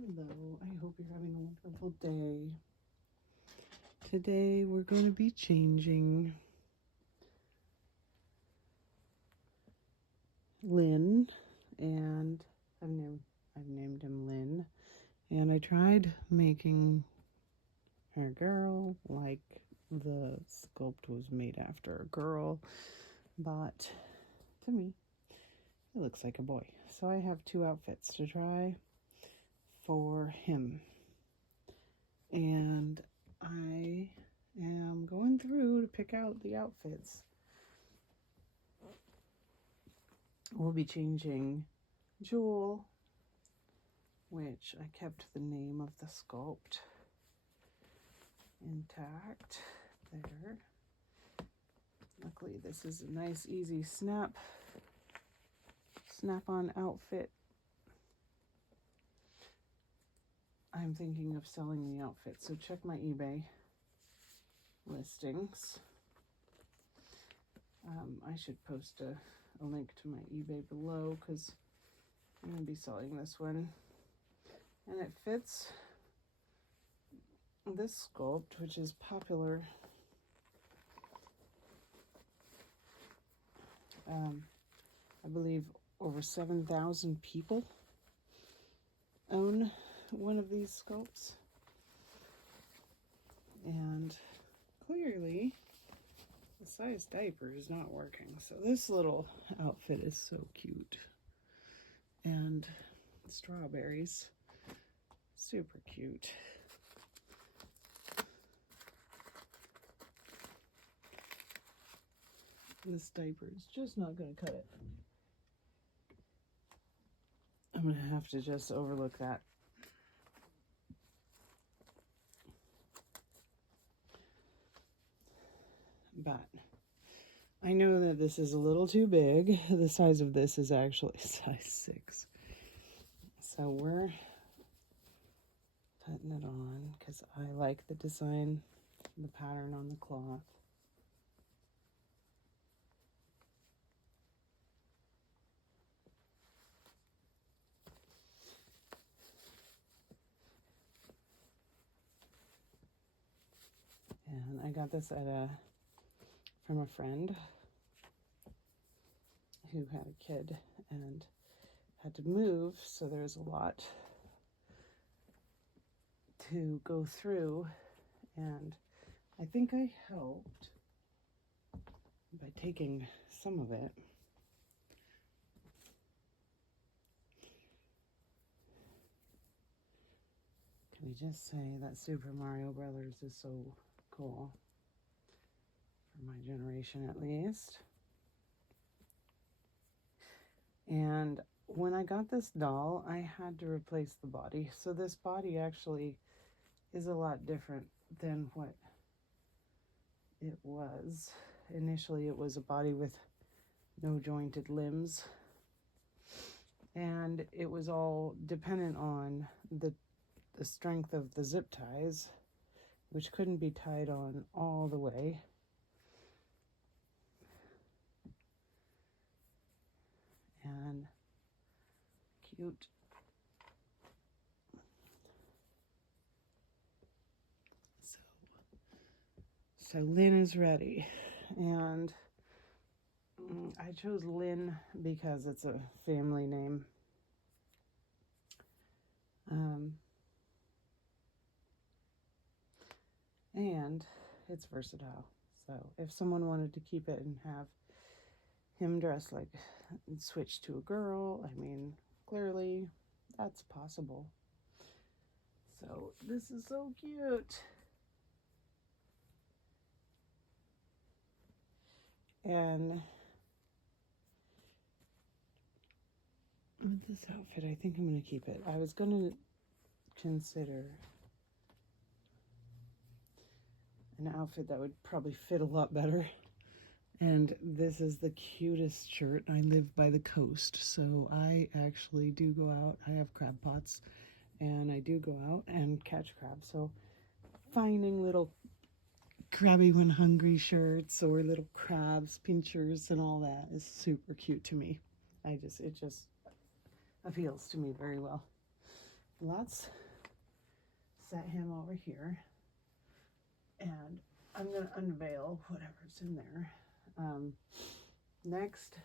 Hello, I hope you're having a wonderful day. Today we're going to be changing Lynn, and I've named him Lynn, and I tried making her a girl, like the sculpt was made after a girl, but to me he looks like a boy. So I have two outfits to try for him, and I am going through to pick out the outfits. We'll be changing Jewel, which I kept the name of the sculpt intact there. Luckily this is a nice easy snap-on outfit. I'm thinking of selling the outfit, so check my eBay listings. I should post a link to my eBay below because I'm going to be selling this one. And it fits this sculpt, which is popular. I believe over 7,000 people own one of these sculpts. And clearly the size diaper is not working. So this little outfit is so cute. And strawberries, super cute. This diaper is just not going to cut it. I'm going to have to just overlook that. But I know that this is a little too big. The size of this is actually size 6. So we're putting it on because I like the design, the pattern on the cloth. And I got this from a friend who had a kid and had to move, so there's a lot to go through, and I think I helped by taking some of it. Can I just say that Super Mario Brothers is so cool, for my generation at least. And when I got this doll, I had to replace the body. So this body actually is a lot different than what it was. Initially, it was a body with no jointed limbs. And it was all dependent on the strength of the zip ties, which couldn't be tied on all the way. And cute. So Lynn is ready, and I chose Lynn because it's a family name. And it's versatile. So if someone wanted to keep it and have him dressed like, switch to a girl, I mean, clearly that's possible. So this is so cute. And with this outfit, I think I'm going to keep it. I was going to consider an outfit that would probably fit a lot better. And this is the cutest shirt. I live by the coast, so I actually do go out. I have crab pots, and I do go out and catch crabs. So finding little crabby when hungry shirts or little crabs, pinchers, and all that is super cute to me. It just appeals to me very well. let's set him over here, and I'm going to unveil whatever's in there. Next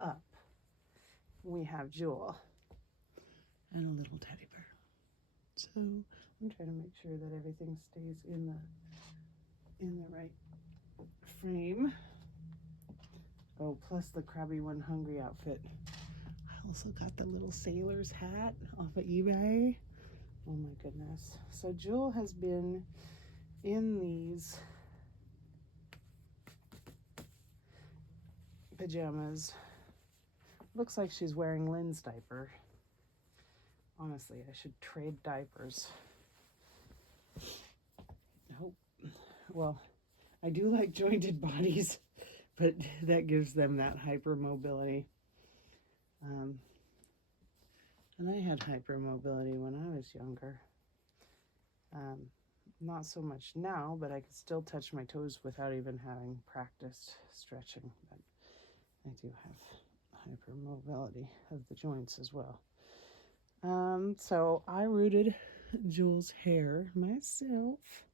up, we have Jewel and a little teddy bear. So I'm trying to make sure that everything stays in the right frame. Oh, plus the Crabby One Hungry outfit. I also got the little sailor's hat off of eBay. Oh my goodness. So Jewel has been in these pajamas. Looks like she's wearing Lynn's diaper. Honestly, I should trade diapers. Oh, well, I do like jointed bodies, but that gives them that hypermobility. And I had hypermobility when I was younger. Not so much now, but I can still touch my toes without even having practiced stretching. But I do have hypermobility of the joints as well. So I rooted Jewel's hair myself,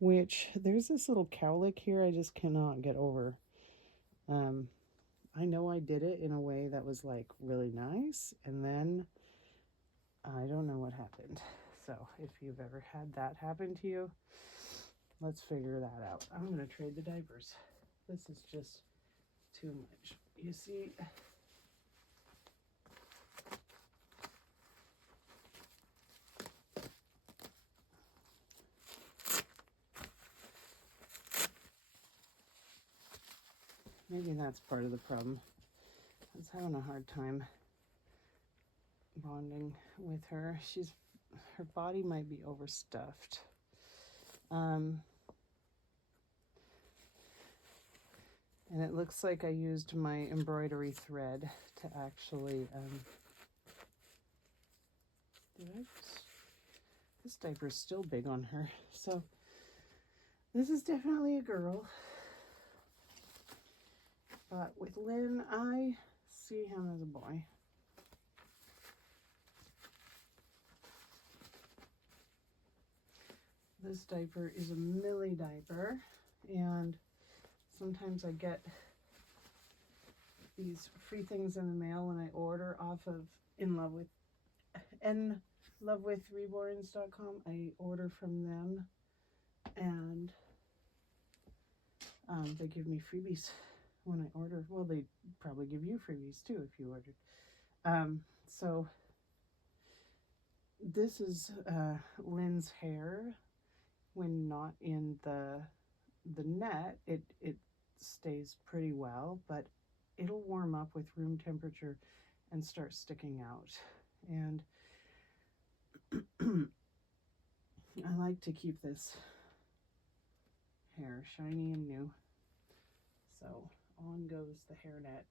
which there's this little cowlick here I just cannot get over. I know I did it in a way that was like really nice, and then I don't know what happened. So if you've ever had that happen to you, let's figure that out. I'm going to trade the diapers. This is just too much. You see, maybe that's part of the problem. I was having a hard time bonding with her. Her body might be overstuffed. And it looks like I used my embroidery thread to actually, this diaper's still big on her. So this is definitely a girl. But with Lynn, I see him as a boy. This diaper is a Millie diaper, and sometimes I get these free things in the mail when I order off of nlovewithreborns.com. I order from them, and they give me freebies when I order. Well, they probably give you freebies too if you ordered. So this is Lynn's hair. When not in the net, it stays pretty well, but it'll warm up with room temperature and start sticking out. And I like to keep this hair shiny and new. So on goes the hairnet.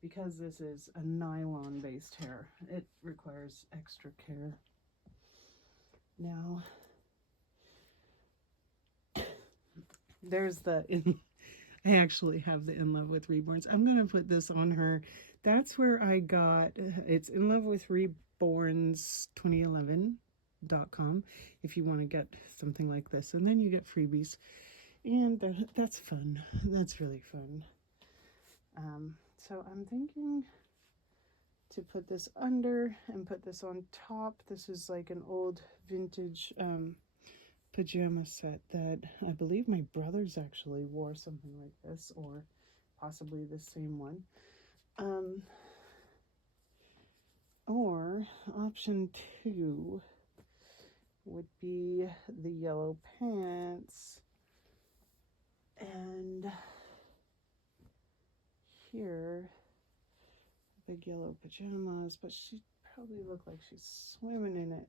Because this is a nylon based hair, it requires extra care. Now there's I actually have the In Love with Reborns. I'm going to put this on her. That's where I got, it's In Love with Reborns 2011.com if you want to get something like this. And then you get freebies. And that's fun. That's really fun. So I'm thinking to put this under and put this on top. This is like an old vintage pajama set that I believe my brothers actually wore something like this, or possibly the same one. Or option 2 would be the yellow pants, and here big yellow pajamas, but she probably look like she's swimming in it.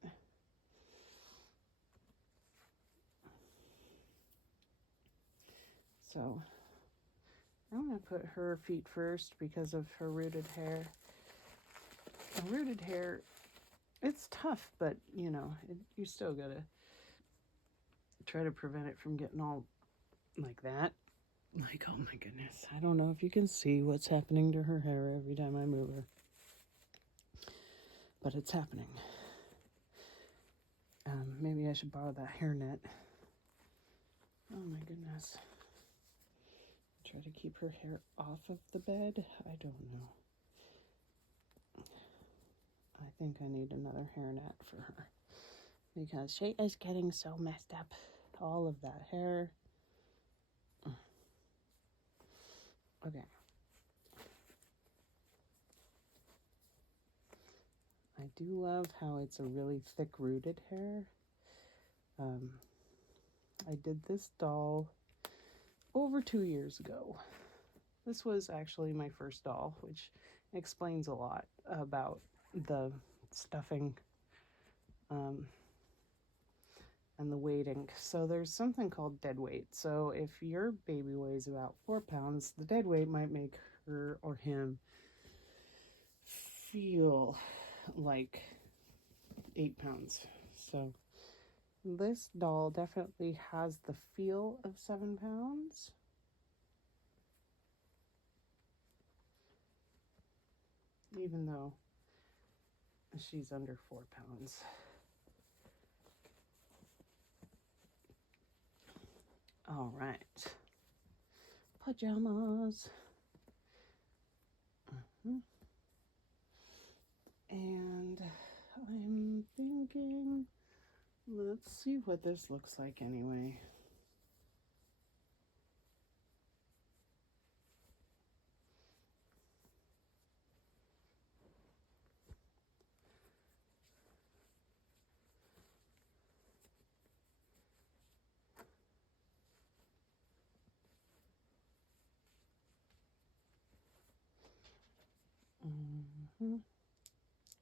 So I'm going to put her feet first because of her rooted hair. The rooted hair, it's tough, but you know, you still got to try to prevent it from getting all like that. Like, oh my goodness, I don't know if you can see what's happening to her hair every time I move her. But it's happening. Maybe I should borrow that hairnet. Oh my goodness. Try to keep her hair off of the bed. I don't know. I think I need another hairnet for her because she is getting so messed up. All of that hair. Okay. I do love how it's a really thick-rooted hair. I did this doll over 2 years ago. This was actually my first doll, which explains a lot about the stuffing and the weighting. So there's something called dead weight. So if your baby weighs about 4 pounds, the dead weight might make her or him feel like 8 pounds. So this doll definitely has the feel of 7 pounds. Even though she's under 4 pounds. All right. Pajamas. And I'm thinking, let's see what this looks like anyway.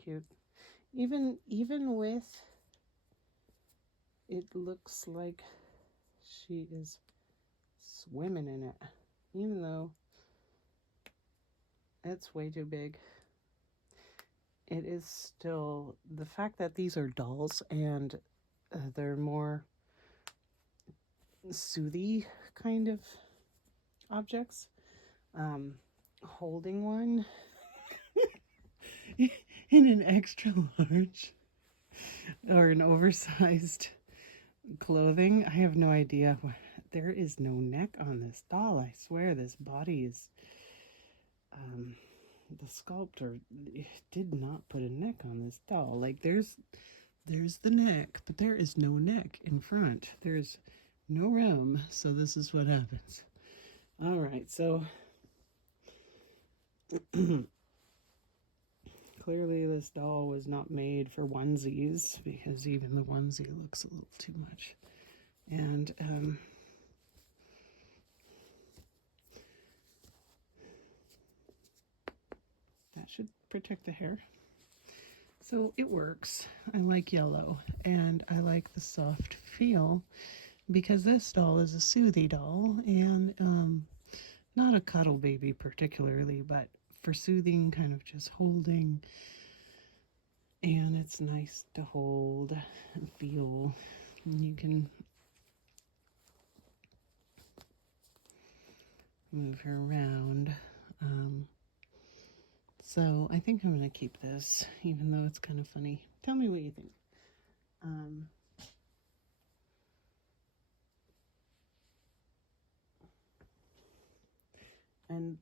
Cute. Even with it looks like she is swimming in it, even though it's way too big. It is still the fact that these are dolls and they're more soothy kind of objects. Holding one in an extra large or an oversized clothing. I have no idea. There is no neck on this doll. I swear this body is the sculptor did not put a neck on this doll. Like there's the neck, but there is no neck in front. There's no room. So this is what happens. All right, so clearly this doll was not made for onesies because even the onesie looks a little too much. And that should protect the hair. So it works. I like yellow and I like the soft feel because this doll is a soothy doll and not a cuddle baby particularly, but for soothing, kind of just holding. And it's nice to hold and feel. You can move her around. So I think I'm going to keep this, even though it's kind of funny. Tell me what you think. And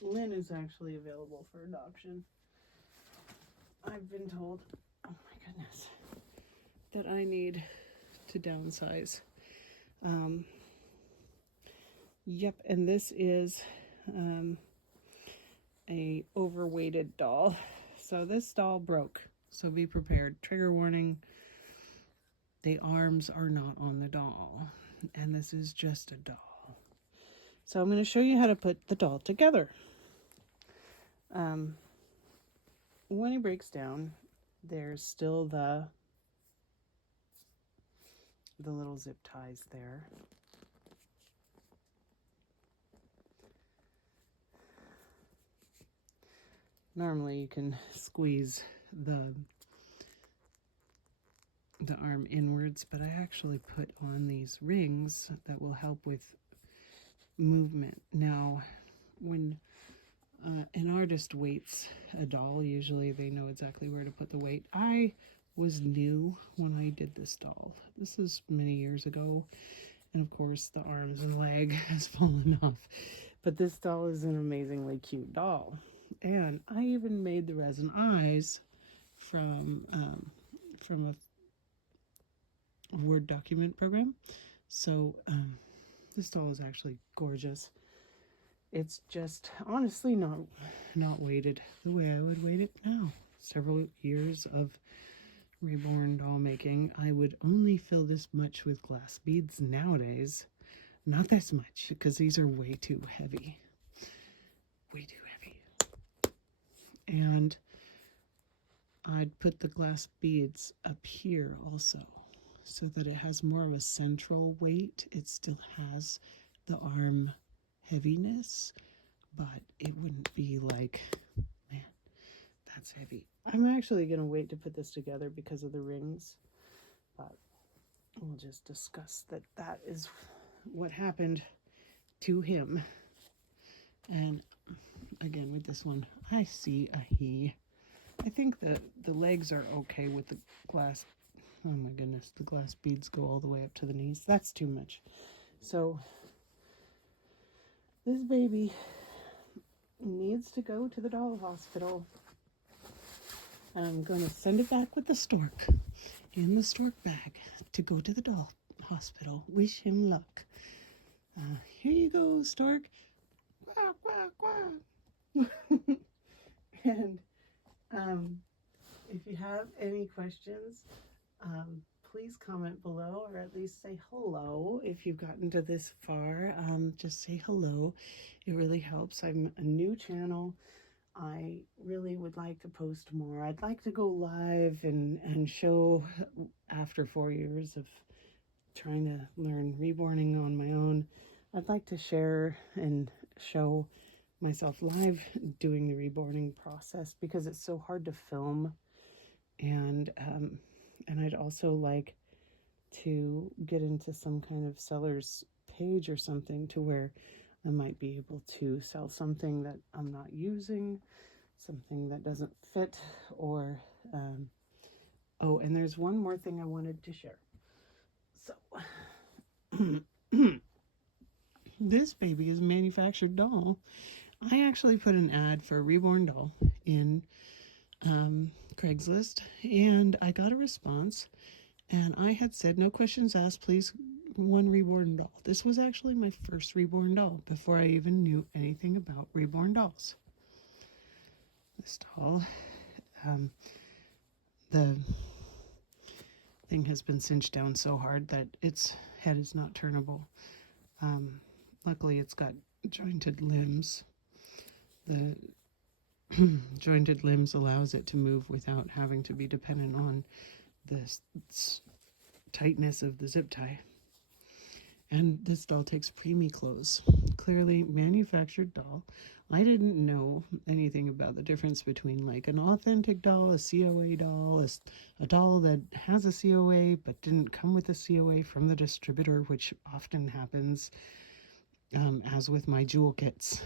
Lynn is actually available for adoption. I've been told, oh my goodness, that I need to downsize. Yep, and this is a overweighted doll. So this doll broke. So be prepared. Trigger warning. The arms are not on the doll. And this is just a doll. So I'm going to show you how to put the doll together. When it breaks down, there's still the little zip ties there. Normally you can squeeze the arm inwards, but I actually put on these rings that will help with movement. Now, when an artist weights a doll, usually they know exactly where to put the weight. I was new when I did this doll. This is many years ago, and of course the arms and leg has fallen off. But this doll is an amazingly cute doll. And I even made the resin eyes from a Word document program. So this doll is actually gorgeous. It's just honestly not weighted the way I would weight it now. Several years of reborn doll making, I would only fill this much with glass beads nowadays. Not this much, because these are way too heavy. Way too heavy. And I'd put the glass beads up here also, so that it has more of a central weight. It still has the arm heaviness, but it wouldn't be like, man, that's heavy. I'm actually going to wait to put this together because of the rings, but we'll just discuss that is what happened to him. And again, with this one, I see a he. I think the legs are okay with the glass. Oh my goodness, the glass beads go all the way up to the knees. That's too much. So this baby needs to go to the doll hospital. And I'm going to send it back with the stork in the stork bag to go to the doll hospital. Wish him luck. Here you go, stork. Quack, quack, quack. And if you have any questions, please comment below, or at least say hello. If you've gotten to this far, just say hello. It really helps. I'm a new channel. I really would like to post more. I'd like to go live and show, after 4 years of trying to learn reborning on my own, I'd like to share and show myself live doing the reborning process, because it's so hard to film. And I'd also like to get into some kind of seller's page or something, to where I might be able to sell something that I'm not using, something that doesn't fit, or oh, and there's one more thing I wanted to share. So this baby is a manufactured doll. I actually put an ad for a reborn doll in Craigslist, and I got a response, and I had said, no questions asked, please, one reborn doll. This was actually my first reborn doll before I even knew anything about reborn dolls. This doll, the thing has been cinched down so hard that its head is not turnable. Luckily it's got jointed limbs. The jointed limbs allows it to move without having to be dependent on the tightness of the zip tie. And this doll takes preemie clothes. Clearly manufactured doll. I didn't know anything about the difference between like an authentic doll, a COA doll, a doll that has a COA but didn't come with a COA from the distributor, which often happens, as with my jewel kits.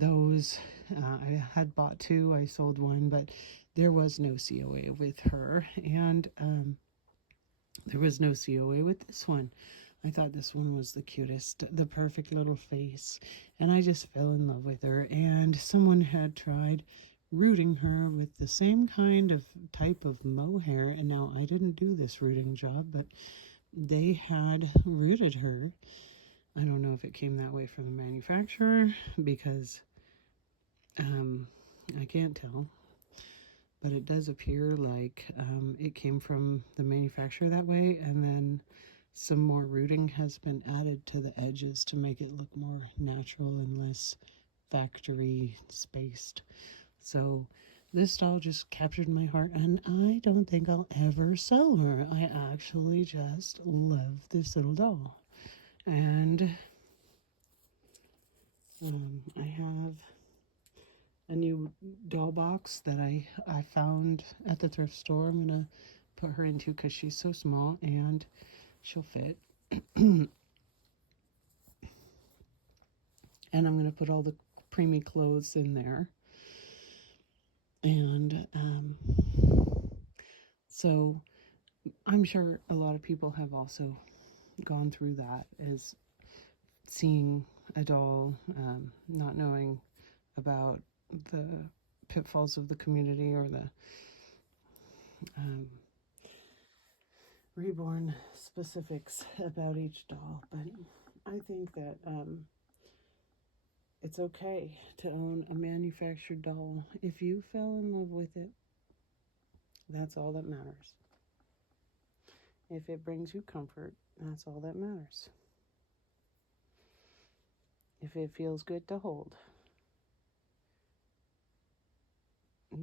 I had bought two, I sold one, but there was no COA with her, and there was no COA with this one. I thought this one was the cutest, the perfect little face, and I just fell in love with her. And someone had tried rooting her with the same kind of type of mohair, and now I didn't do this rooting job, but they had rooted her. I don't know if it came that way from the manufacturer, because I can't tell, but it does appear like it came from the manufacturer that way, and then some more rooting has been added to the edges to make it look more natural and less factory spaced. So this doll just captured my heart, and I don't think I'll ever sell her. I actually just love this little doll. And I have a new doll box that I found at the thrift store. I'm gonna put her into, because she's so small and she'll fit. And I'm gonna put all the preemie clothes in there. And So I'm sure a lot of people have also gone through that, as seeing a doll, not knowing about the pitfalls of the community or the reborn specifics about each doll. But I think that it's okay to own a manufactured doll. If you fell in love with it, that's all that matters. If it brings you comfort, that's all that matters. If it feels good to hold,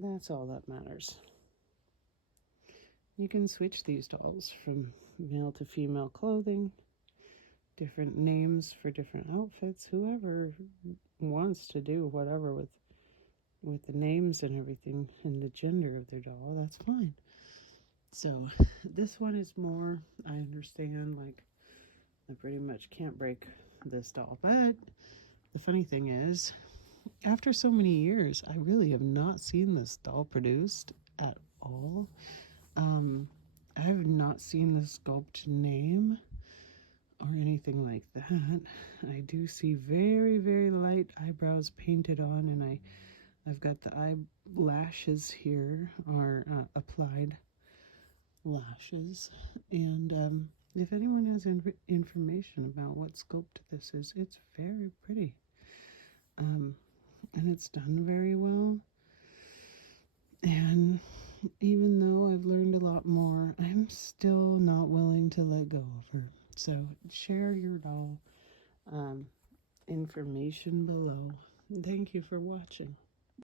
that's all that matters. You can switch these dolls from male to female clothing, different names for different outfits. Whoever wants to do whatever with the names and everything and the gender of their doll, that's fine. So this one is more, I understand, like, I pretty much can't break this doll. But the funny thing is, after so many years, I really have not seen this doll produced at all. I have not seen the sculpt name or anything like that. I do see very, very light eyebrows painted on, and I've got the eyelashes here are applied lashes. And if anyone has information about what sculpt this is, it's very pretty. And it's done very well. And even though I've learned a lot more, I'm still not willing to let go of her. So share your doll information below. Thank you for watching.